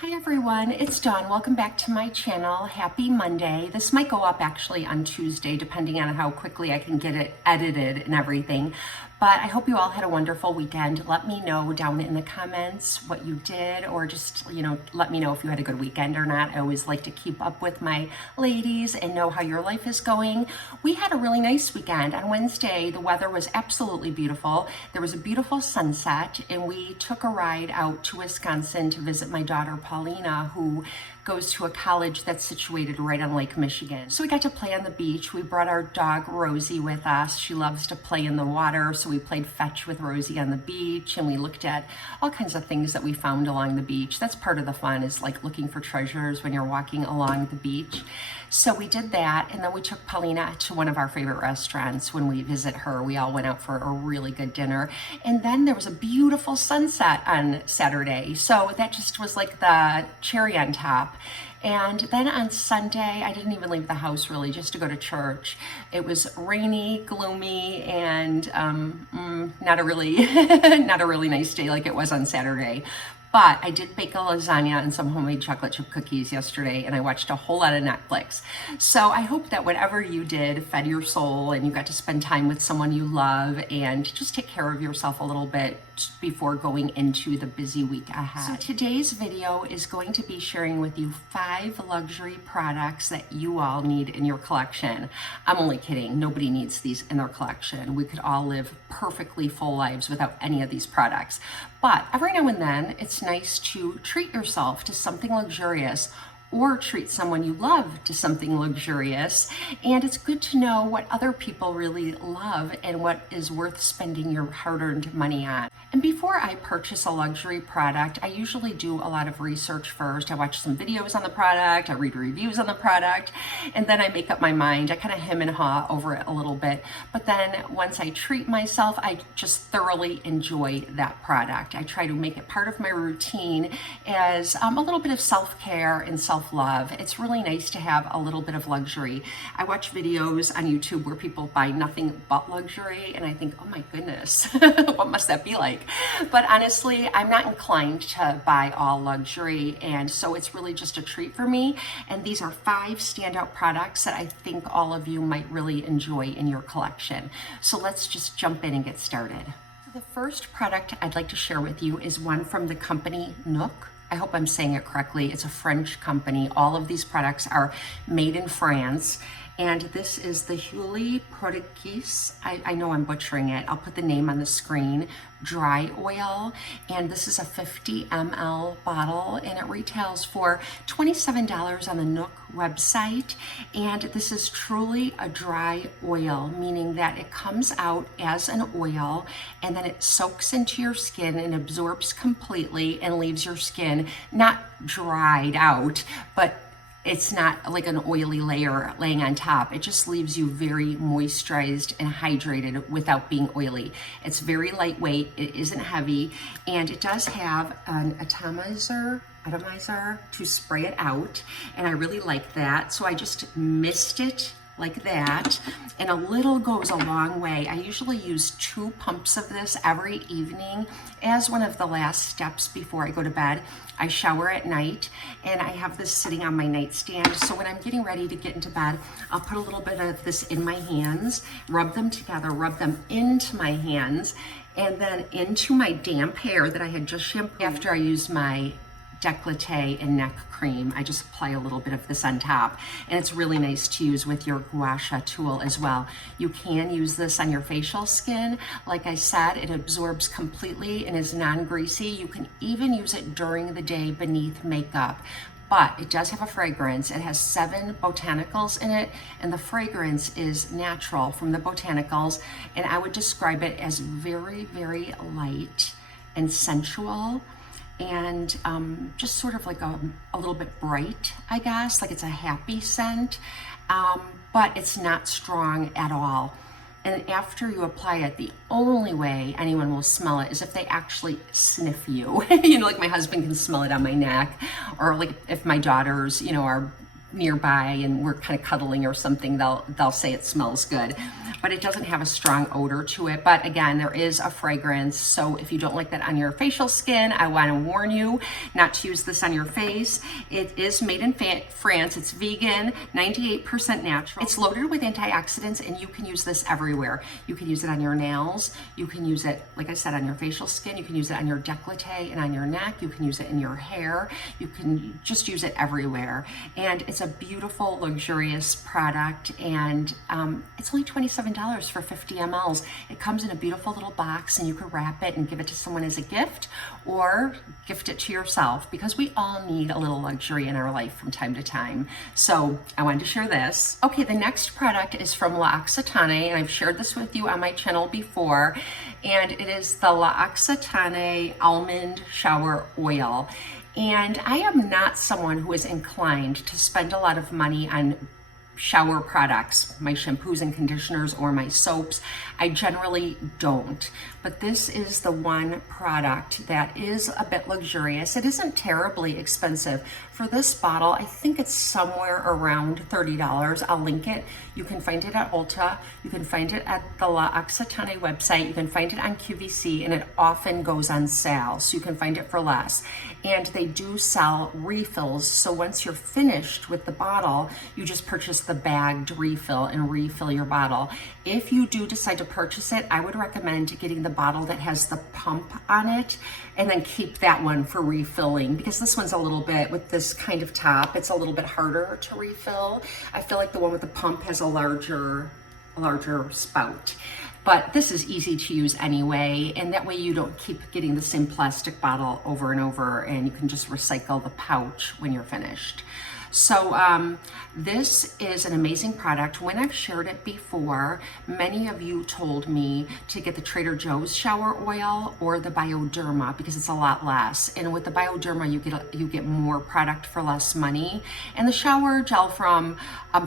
Hi everyone, it's Dawn. Welcome back to my channel. Happy Monday. This might go up actually on Tuesday, depending on how quickly I can get it edited and everything. But I hope you all had a wonderful weekend. Let me know down in the comments what you did, or just, let me know if you had a good weekend or not. I always like to keep up with my ladies and know how your life is going. We had a really nice weekend. On Wednesday, the weather was absolutely beautiful. There was a beautiful sunset, and we took a ride out to Wisconsin to visit my daughter, Paulina, who goes to a college that's situated right on Lake Michigan. So we got to play on the beach. We brought our dog Rosie with us. She loves to play in the water, so we played fetch with Rosie on the beach, and we looked at all kinds of things that we found along the beach. That's part of the fun, is like looking for treasures when you're walking along the beach. So we did that, and then we took Paulina to one of our favorite restaurants when we visit her. We all went out for a really good dinner, and then there was a beautiful sunset on Saturday. So that just was like the cherry on top. And then on Sunday, I didn't even leave the house really, just to go to church. It was rainy, gloomy, and not a really nice day like it was on Saturday. But I did bake a lasagna and some homemade chocolate chip cookies yesterday, and I watched a whole lot of Netflix. So I hope that whatever you did fed your soul, and you got to spend time with someone you love and just take care of yourself a little bit before going into the busy week ahead. So today's video is going to be sharing with you 5 luxury products that you all need in your collection. I'm only kidding. Nobody needs these in their collection. We could all live perfectly full lives without any of these products. But every now and then, it's nice to treat yourself to something luxurious, or treat someone you love to something luxurious. And it's good to know what other people really love and what is worth spending your hard-earned money on. And before I purchase a luxury product, I usually do a lot of research first. I watch some videos on the product, I read reviews on the product, and then I make up my mind. I kind of hem and haw over it a little bit. But then once I treat myself, I just thoroughly enjoy that product. I try to make it part of my routine as a little bit of self-care and self-love. It's really nice to have a little bit of luxury. I watch videos on YouTube where people buy nothing but luxury, and I think, oh my goodness, what must that be like? But honestly, I'm not inclined to buy all luxury, and so it's really just a treat for me. And these are 5 standout products that I think all of you might really enjoy in your collection. So let's just jump in and get started. The first product I'd like to share with you is one from the company NUXE. I hope I'm saying it correctly. It's a French company. All of these products are made in France. And this is the Huli Prodigieuse. I know I'm butchering it. I'll put the name on the screen. Dry oil. And this is a 50 ml bottle, and it retails for $27 on the NUXE website. And this is truly a dry oil, meaning that it comes out as an oil, and then it soaks into your skin and absorbs completely and leaves your skin not dried out, but it's not like an oily layer laying on top. It just leaves you very moisturized and hydrated without being oily. It's very lightweight, it isn't heavy, and it does have an atomizer to spray it out, and I really like that. So I just mist it like that, and a little goes a long way. I usually use 2 pumps of this every evening as one of the last steps before I go to bed. I shower at night, and I have this sitting on my nightstand, so when I'm getting ready to get into bed, I'll put a little bit of this in my hands, rub them together, rub them into my hands, and then into my damp hair that I had just shampooed. After I use my décolleté and neck cream, I just apply a little bit of this on top, and it's really nice to use with your gua sha tool as well. You can use this on your facial skin. Like I said, it absorbs completely and is non-greasy. You can even use it during the day beneath makeup. But it does have a fragrance. It has 7 botanicals in it, and the fragrance is natural from the botanicals, and I would describe it as very, very light and sensual, and just sort of like a little bit bright, I guess, like it's a happy scent, but it's not strong at all. And after you apply it, the only way anyone will smell it is if they actually sniff you. Like my husband can smell it on my neck, or like if my daughters, are nearby and we're kind of cuddling or something, they'll say it smells good. but it doesn't have a strong odor to it. But again, there is a fragrance. So if you don't like that on your facial skin, I want to warn you not to use this on your face. It is made in France. It's vegan, 98% natural. It's loaded with antioxidants, and you can use this everywhere. You can use it on your nails. You can use it, like I said, on your facial skin. You can use it on your décolleté and on your neck. You can use it in your hair. You can just use it everywhere. And it's a beautiful, luxurious product. And it's only $27 for 50 mLs. It comes in a beautiful little box, and you can wrap it and give it to someone as a gift, or gift it to yourself, because we all need a little luxury in our life from time to time. So I wanted to share this. Okay, the next product is from L'Occitane, and I've shared this with you on my channel before, and it is the L'Occitane Almond Shower Oil. And I am not someone who is inclined to spend a lot of money on shower products, my shampoos and conditioners or my soaps. I generally don't, but this is the one product that is a bit luxurious. It isn't terribly expensive. For this bottle, I think it's somewhere around $30. I'll link it. You can find it at Ulta. You can find it at the L'Occitane website. You can find it on QVC, and it often goes on sale, so you can find it for less. And they do sell refills, so once you're finished with the bottle, you just purchase the bagged refill and refill your bottle. If you do decide to purchase it, I would recommend getting the bottle that has the pump on it, and then keep that one for refilling, because this one's a little bit, with this kind of top, it's a little bit harder to refill. I feel like the one with the pump has a larger spout. But this is easy to use anyway, and that way you don't keep getting the same plastic bottle over and over, and you can just recycle the pouch when you're finished. So this is an amazing product. When I've shared it before, many of you told me to get the Trader Joe's shower oil or the Bioderma, because it's a lot less. And with the Bioderma, you get more product for less money. And the shower gel from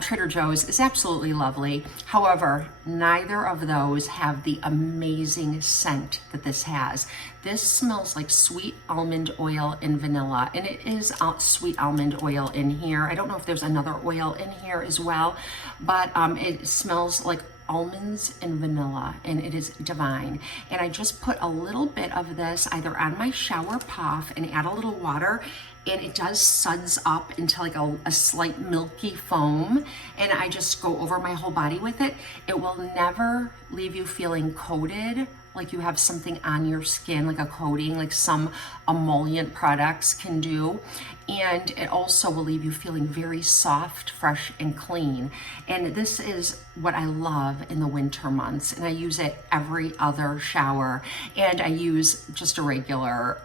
Trader Joe's is absolutely lovely. However, neither of those have the amazing scent that this has. This smells like sweet almond oil and vanilla, and it is sweet almond oil in here. I don't know if there's another oil in here as well, but it smells like almonds and vanilla, and it is divine. And I just put a little bit of this either on my shower puff and add a little water, and it does suds up into like a slight milky foam, and I just go over my whole body with it. It will never leave you feeling coated, like you have something on your skin, like a coating, like some emollient products can do. And it also will leave you feeling very soft, fresh, and clean. And this is what I love in the winter months. And I use it every other shower. And I use just a regular,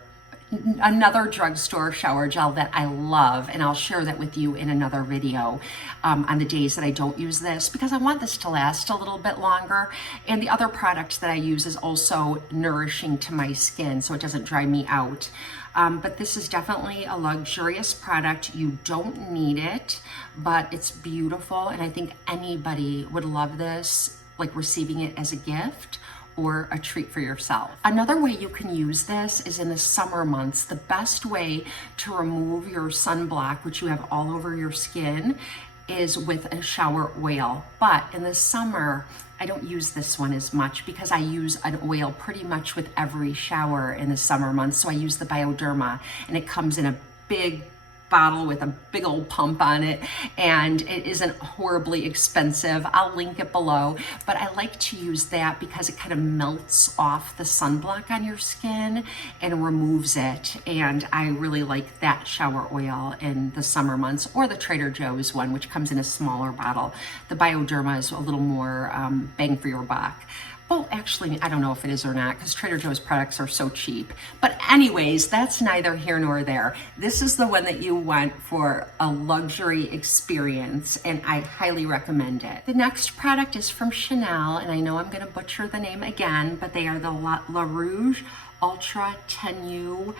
another drugstore shower gel that I love, and I'll share that with you in another video on the days that I don't use this, because I want this to last a little bit longer. And the other product that I use is also nourishing to my skin, so it doesn't dry me out. But this is definitely a luxurious product. You don't need it, but it's beautiful, and I think anybody would love this, like receiving it as a gift or a treat for yourself. Another way you can use this is in the summer months. The best way to remove your sunblock, which you have all over your skin, is with a shower oil. But in the summer, I don't use this one as much, because I use an oil pretty much with every shower in the summer months. So I use the Bioderma, and it comes in a big bottle with a big old pump on it, and it isn't horribly expensive. I'll link it below, but I like to use that because it kind of melts off the sunblock on your skin and removes it. And I really like that shower oil in the summer months, or the Trader Joe's one, which comes in a smaller bottle. The Bioderma is a little more bang for your buck. Well, actually, I don't know if it is or not, because Trader Joe's products are so cheap. But anyways, that's neither here nor there. This is the one that you want for a luxury experience, and I highly recommend it. The next product is from Chanel, and I know I'm going to butcher the name again, but they are the La Rouge Ultra Tenue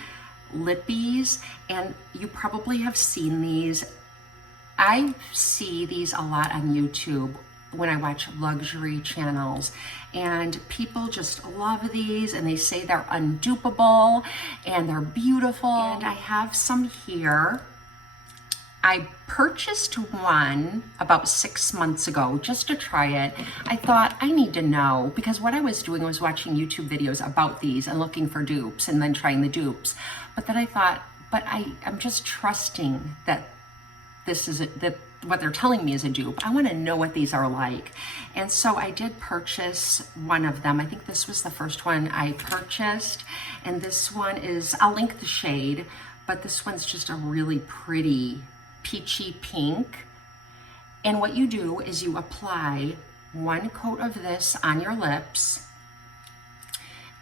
Lippies, and you probably have seen these. I see these a lot on YouTube when I watch luxury channels, and people just love these, and they say they're undupable and they're beautiful. And I have some here. I purchased one about 6 months ago just to try it. I thought I need to know, because what I was doing was watching YouTube videos about these and looking for dupes and then trying the dupes. But then I thought, but I'm just trusting that this is that what they're telling me is a dupe. I want to know what these are like. And so I did purchase one of them. I think this was the first one I purchased. And this one is, I'll link the shade, but this one's just a really pretty peachy pink. And what you do is you apply one coat of this on your lips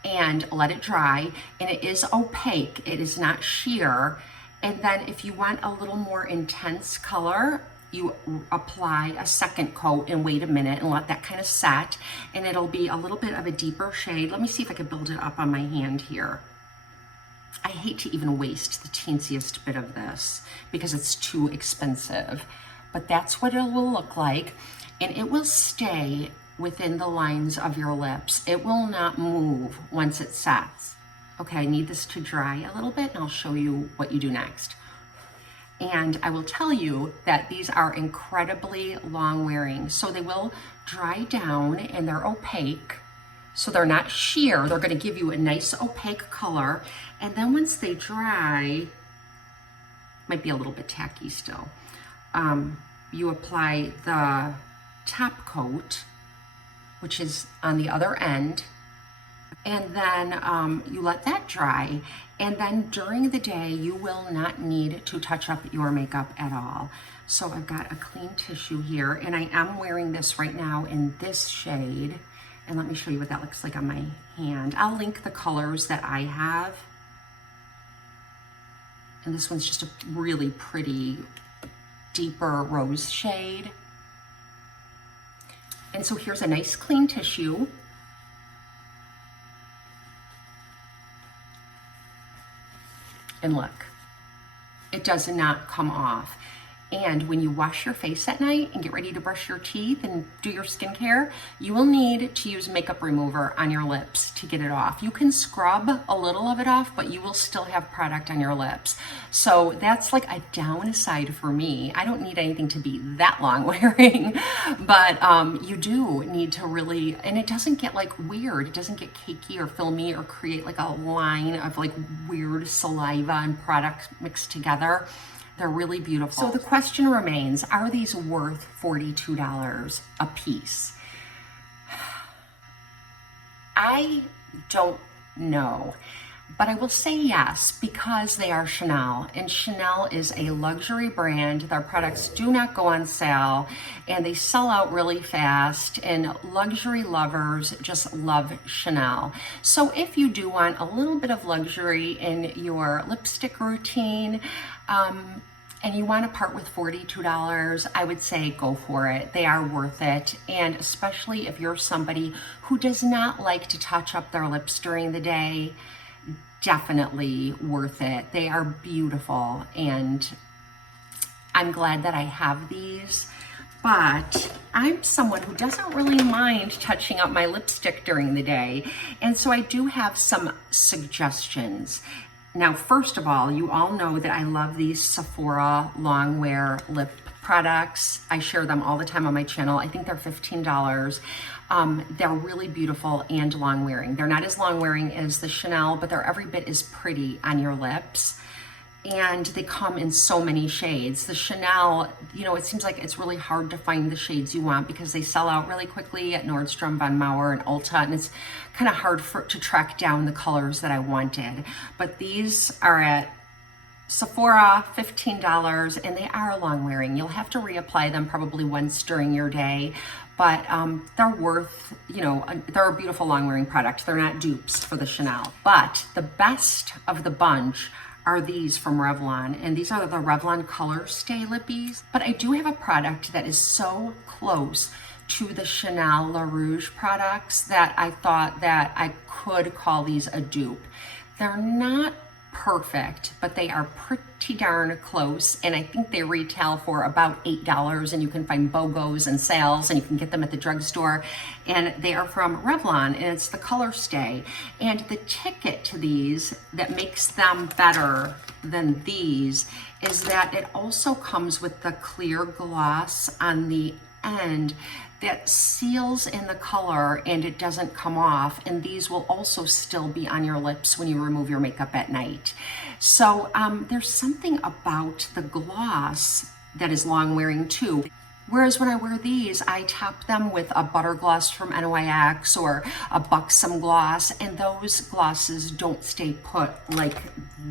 and let it dry. And it is opaque, it is not sheer. And then if you want a little more intense color, you apply a second coat and wait a minute and let that kind of set, and it'll be a little bit of a deeper shade. Let me see if I can build it up on my hand here. I hate to even waste the teensiest bit of this because it's too expensive, but that's what it will look like, and it will stay within the lines of your lips. It will not move once it sets. Okay, I need this to dry a little bit and I'll show you what you do next. And I will tell you that these are incredibly long wearing. So they will dry down and they're opaque. So they're not sheer. They're gonna give you a nice opaque color. And then once they dry, might be a little bit tacky still, you apply the top coat, which is on the other end. And then you let that dry. And then during the day, you will not need to touch up your makeup at all. So I've got a clean tissue here, and I am wearing this right now in this shade. And let me show you what that looks like on my hand. I'll link the colors that I have. And this one's just a really pretty, deeper rose shade. And so here's a nice clean tissue. And look, it does not come off. And when you wash your face at night and get ready to brush your teeth and do your skincare, you will need to use makeup remover on your lips to get it off. You can scrub a little of it off, but you will still have product on your lips. So that's like a downside for me. I don't need anything to be that long wearing, but you do need to really, and it doesn't get like weird. It doesn't get cakey or filmy or create like a line of like weird saliva and product mixed together. They're really beautiful. So the question remains, are these worth $42 a piece? I don't know, but I will say yes, because they are Chanel, and Chanel is a luxury brand. Their products do not go on sale, and they sell out really fast, and luxury lovers just love Chanel. So if you do want a little bit of luxury in your lipstick routine, and you want to part with $42, I would say go for it. They are worth it. And especially if you're somebody who does not like to touch up their lips during the day, definitely worth it. They are beautiful, and I'm glad that I have these. But I'm someone who doesn't really mind touching up my lipstick during the day. And so I do have some suggestions. Now, first of all, you all know that I love these Sephora long wear lip products. I share them all the time on my channel. I think they're $15. They're really beautiful and long wearing. They're not as long wearing as the Chanel, but they're every bit as pretty on your lips. And they come in so many shades. The Chanel, you know, it seems like it's really hard to find the shades you want because they sell out really quickly at Nordstrom, Von Maur, and Ulta, and it's kind of hard to track down the colors that I wanted. But these are at Sephora, $15, and they are long wearing. You'll have to reapply them probably once during your day, but they're worth, you know, they're a beautiful long wearing product. They're not dupes for the Chanel. But the best of the bunch are these from Revlon, and these are the Revlon Color Stay Lippies. But I do have a product that is so close to the Chanel La Rouge products that I thought that I could call these a dupe. They're not perfect, but they are pretty pretty darn close, and I think they retail for about $8, and you can find BOGOs and sales, and you can get them at the drugstore. And they are from Revlon, and it's the Color Stay. And the ticket to these that makes them better than these is that it also comes with the clear gloss on the end that seals in the color and it doesn't come off, and these will also still be on your lips when you remove your makeup at night. So there's something about the gloss that is long wearing too. Whereas when I wear these, I top them with a butter gloss from NYX or a Buxom gloss, and those glosses don't stay put like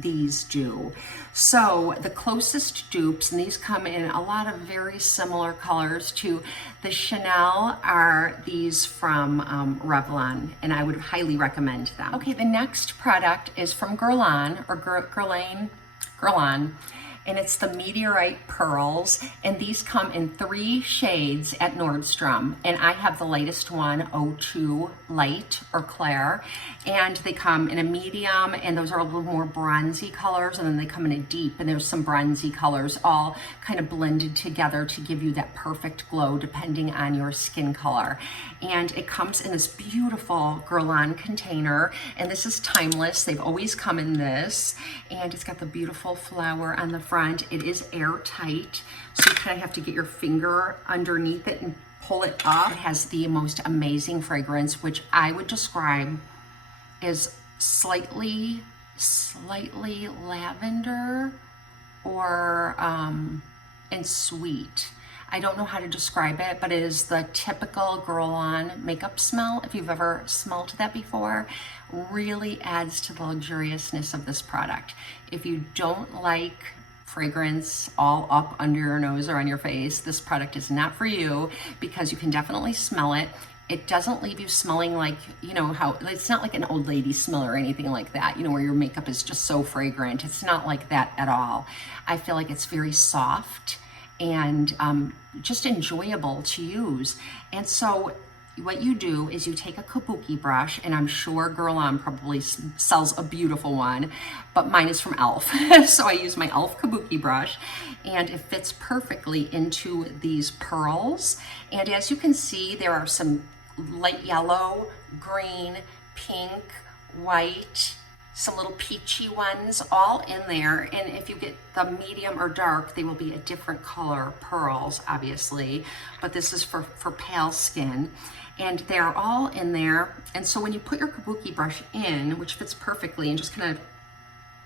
these do. So the closest dupes, and these come in a lot of very similar colors to the Chanel, are these from Revlon, and I would highly recommend them. Okay, the next product is from Guerlain, or Guerlain. And it's the Meteorite Pearls, and these come in 3 shades at Nordstrom, and I have the lightest one, 02 Light or Clair, and they come in a medium, and those are a little more bronzy colors, and then they come in a deep, and there's some bronzy colors all kind of blended together to give you that perfect glow depending on your skin color. And it comes in this beautiful Guerlain container, and this is timeless. They've always come in this, and it's got the beautiful flower on the front. It is airtight, so you kind of have to get your finger underneath it and pull it up. It has the most amazing fragrance, which I would describe as slightly lavender or and sweet. I don't know how to describe it, but it is the typical Guerlain makeup smell. If you've ever smelled that before, really adds to the luxuriousness of this product. If you don't like fragrance all up under your nose or on your face, this product is not for you, because you can definitely smell it. It doesn't leave you smelling like, you know, how it's not like an old lady smell or anything like that, you know, where your makeup is just so fragrant. It's not like that at all. I feel like it's very soft and just enjoyable to use. And so what you do is you take a kabuki brush, and I'm sure Guerlain probably sells a beautiful one, but mine is from e.l.f. So I use my e.l.f. kabuki brush, and it fits perfectly into these pearls. And as you can see, there are some light yellow, green, pink, white, some little peachy ones all in there. And if you get the medium or dark, they will be a different color pearls, obviously, but this is for pale skin. And they're all in there. And so when you put your kabuki brush in, which fits perfectly, and just kind of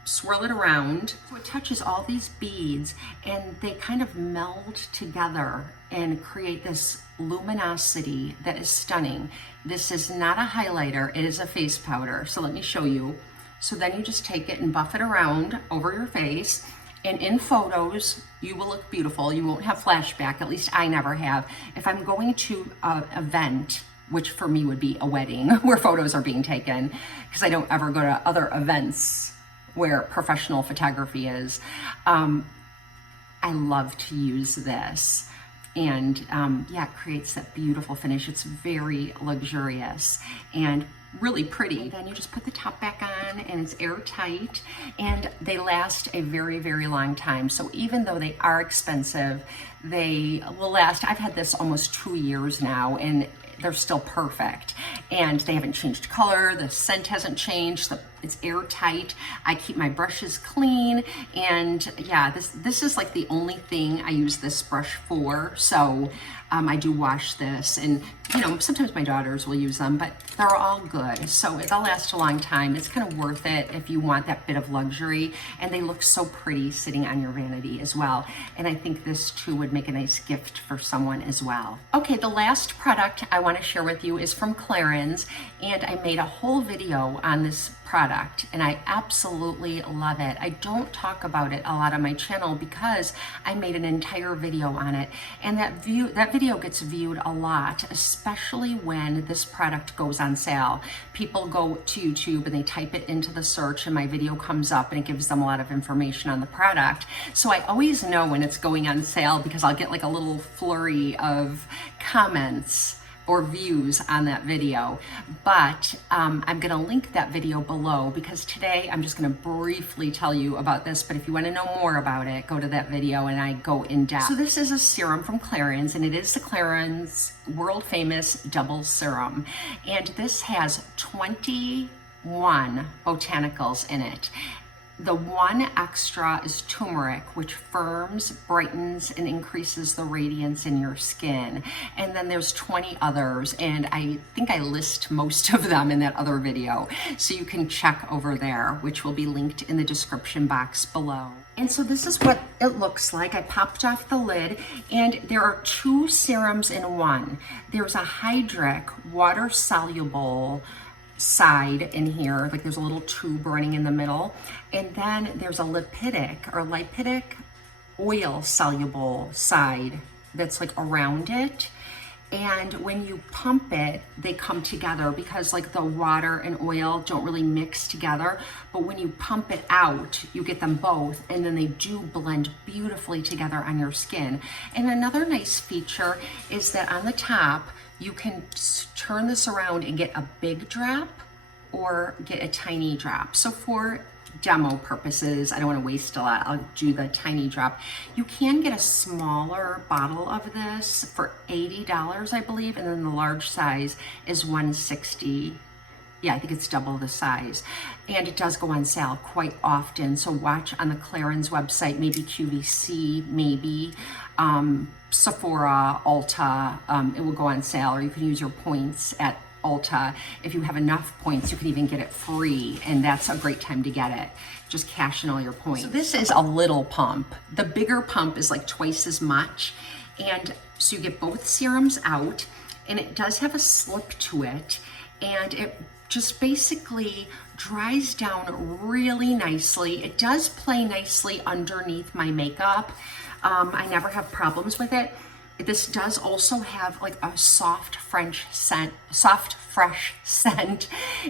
swirl it around, so it touches all these beads, and they kind of meld together and create this luminosity that is stunning. This is not a highlighter, it is a face powder. So let me show you. So then you just take it and buff it around over your face, and in photos, you will look beautiful. You won't have flashback, at least I never have. If I'm going to an event, which for me would be a wedding where photos are being taken, because I don't ever go to other events where professional photography is, I love to use this. And yeah, it creates that beautiful finish. It's very luxurious and really pretty. And then you just put the top back on, and it's airtight, and they last a very, very long time. So even though they are expensive, they will last. I've had this almost 2 years now, and they're still perfect, and they haven't changed color. The scent hasn't changed. It's airtight. I keep my brushes clean, and yeah, this is like the only thing I use this brush for. So I do wash this, and you know, sometimes my daughters will use them, but they're all good. So they'll last a long time. It's kind of worth it if you want that bit of luxury, and they look so pretty sitting on your vanity as well. And I think this too would make a nice gift for someone as well. Okay, the last product I want to share with you is from Clarins, and I made a whole video on this product, and I absolutely love it. I don't talk about it a lot on my channel because I made an entire video on it, and that video gets viewed a lot, especially when this product goes on sale. People go to YouTube and they type it into the search, and my video comes up, and it gives them a lot of information on the product. So I always know when it's going on sale because I'll get like a little flurry of comments or views on that video, but I'm gonna link that video below because today I'm just gonna briefly tell you about this, but if you wanna know more about it, go to that video and I go in depth. So this is a serum from Clarins, and it is the Clarins world famous double serum. And this has 21 botanicals in it. The one extra is turmeric, which firms, brightens, and increases the radiance in your skin. And then there's 20 others, and I think I list most of them in that other video. So you can check over there, which will be linked in the description box below. And so this is what it looks like. I popped off the lid, and there are 2 serums in one. There's a hydric, water-soluble side in here, like there's a little tube running in the middle, and then there's a lipidic oil soluble side that's like around it. And when you pump it, they come together because like the water and oil don't really mix together, but when you pump it out, you get them both, and then they do blend beautifully together on your skin. And another nice feature is that on the top, you can turn this around and get a big drop or get a tiny drop. So for demo purposes, I don't want to waste a lot, I'll do the tiny drop. You can get a smaller bottle of this for $80, I believe, and then the large size is $160. Yeah, I think it's double the size. And it does go on sale quite often. So watch on the Clarins website, maybe QVC, maybe Sephora, Ulta, it will go on sale, or you can use your points at Ulta. If you have enough points, you can even get it free, and that's a great time to get it. Just cash in all your points. So this is a little pump. The bigger pump is like twice as much. And so you get both serums out, and it does have a slip to it, and it just basically dries down really nicely. It does play nicely underneath my makeup. I never have problems with it. This does also have like a soft fresh scent,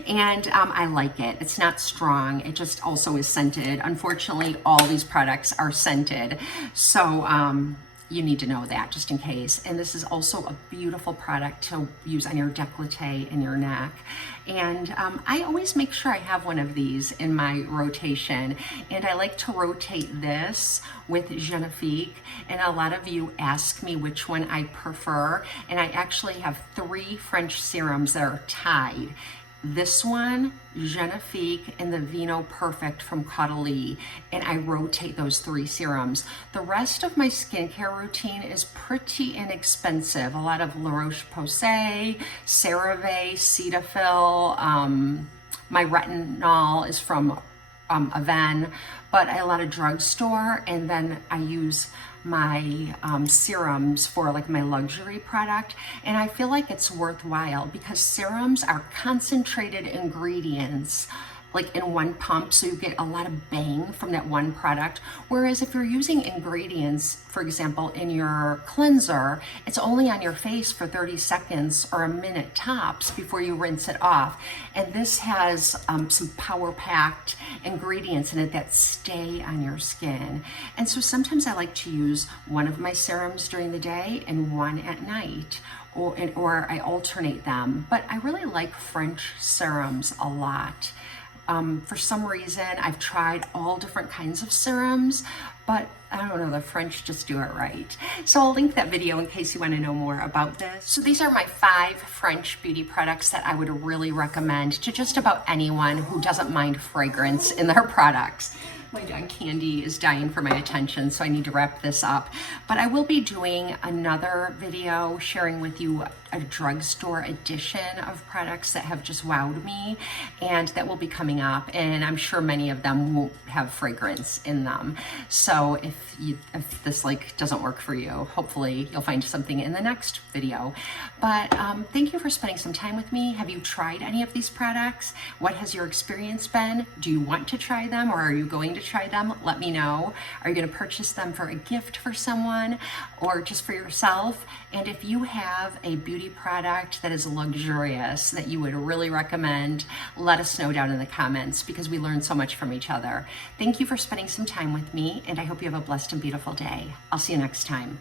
and I like it. It's not strong, it just also is scented. Unfortunately, all these products are scented, so you need to know that just in case. And this is also a beautiful product to use on your décolleté and your neck. And I always make sure I have one of these in my rotation. And I like to rotate this with Genifique. And a lot of you ask me which one I prefer. And I actually have 3 French serums that are tied. This one, Genifique, and the Vino Perfect from Huli, and I rotate those 3 serums. The rest of my skincare routine is pretty inexpensive. A lot of La Roche-Posay, CeraVe, Cetaphil, my retinol is from Aven, but a lot of drugstore, and then I use my serums for like my luxury product, and I feel like it's worthwhile because serums are concentrated ingredients like in one pump, so you get a lot of bang from that one product. Whereas if you're using ingredients, for example, in your cleanser, it's only on your face for 30 seconds or a minute tops before you rinse it off. And this has some power-packed ingredients in it that stay on your skin. And so sometimes I like to use one of my serums during the day and one at night, or I alternate them. But I really like French serums a lot. For some reason, I've tried all different kinds of serums, but I don't know, the French just do it right. So I'll link that video in case you want to know more about this. So these are my 5 French beauty products that I would really recommend to just about anyone who doesn't mind fragrance in their products. My dog Candy is dying for my attention, so I need to wrap this up. But I will be doing another video sharing with you a drugstore edition of products that have just wowed me, and that will be coming up, and I'm sure many of them won't have fragrance in them. So if this like doesn't work for you, hopefully you'll find something in the next video. But thank you for spending some time with me. Have you tried any of these products? What has your experience been? Do you want to try them, or are you going to try them? Let me know. Are you going to purchase them for a gift for someone or just for yourself? And if you have a beauty product that is luxurious that you would really recommend, let us know down in the comments, because we learn so much from each other. Thank you for spending some time with me, and I hope you have a blessed and beautiful day. I'll see you next time.